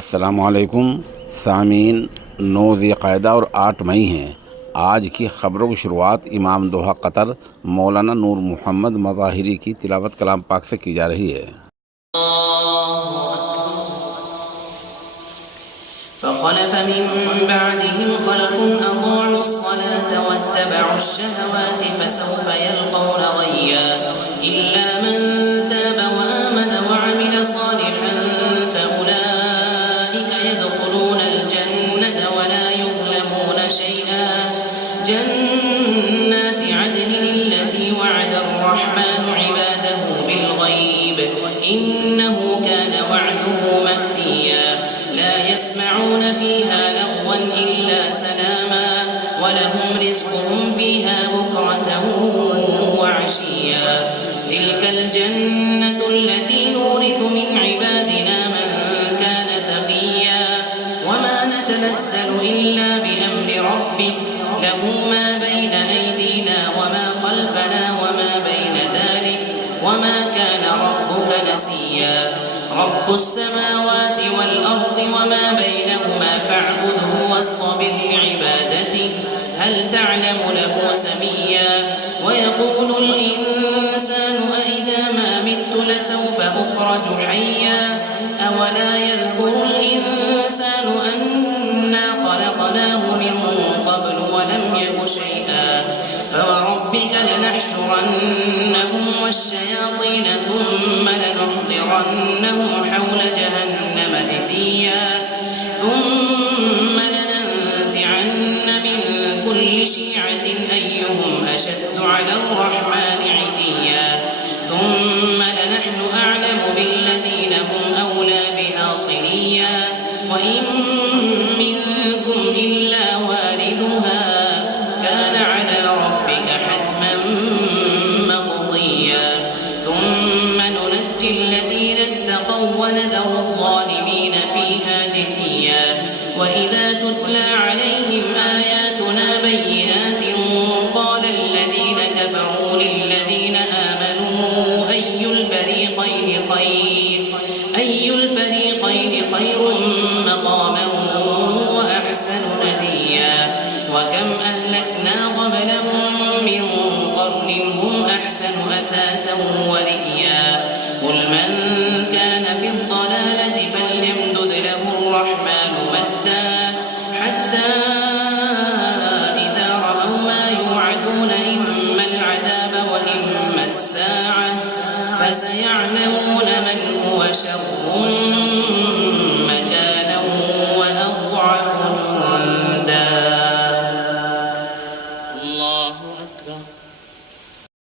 अस्सलामुअलैकुम सामीन। 9 ज़िलक़ादा और 8 मई हैं। आज की ख़बरों की शुरुआत इमाम दोहा कतर मौलाना नूर मोहम्मद मज़ाहिरी की तिलावत कलाम पाक से की जा रही है। فخلف من بعدهم خلف أضاعوا الصلاة واتبعوا الشهوات فسوف يلقون غيا إلا من تاب وآمن وعمل صالحا فأولئك يدخلون الجنة ولا يظلمون شيئا جنات عدن التي وعد الرحمن عباده بالغيب إنه كان وعده مأتيا لا يسمعون فيها لغوا إلا سلاما ولهم رزقهم فيها بكرة وعشيا تلك الجنة التي نورث من عبادنا من كان تقيا وما نتنزل إلا بأمر ربك له ما بين أيدينا وما خلفنا وما بين ذلك وما كان ربك نسيا رب السماوات والأرض وما بينهما فاعبده واصطبر لعبادته هل تعلم له سميا ويقول الإنسان أإذا ما مت لسوف أخرج حيا أولا يذكر الإنسان أنا خلقناه من قبل ولم يك شيئا فوربك لنحشرنهم والشياطين ثم لنحضرنهم حول جهنم جثيا ثم لننزعن من كل شيعة أيهم أشد على الرحمن عتيا ثم لنحن أعلم بالذين هم أولى بها صليا وإن منكم إلا واردها كان على ربك حتما مقضيا ثم ننجي الذين اتقوا ونذر الظالمين فيها جثيا وإذا تتلى عليهم آياتنا بينات قال الذين كفروا للذين آمنوا أي الفريقين خير مقاما وأحسن نديا وكم أهلكنا قبلهم من قرن هم أحسن أثاثا ورئيا قل من كان في الضلالة فليمدد له الرحمن مدا حتى إذا رأوا ما يوعدون إما العذاب وإما الساعة فسيعلمون من هو شر مكانا وأضعف جندا الله أكبر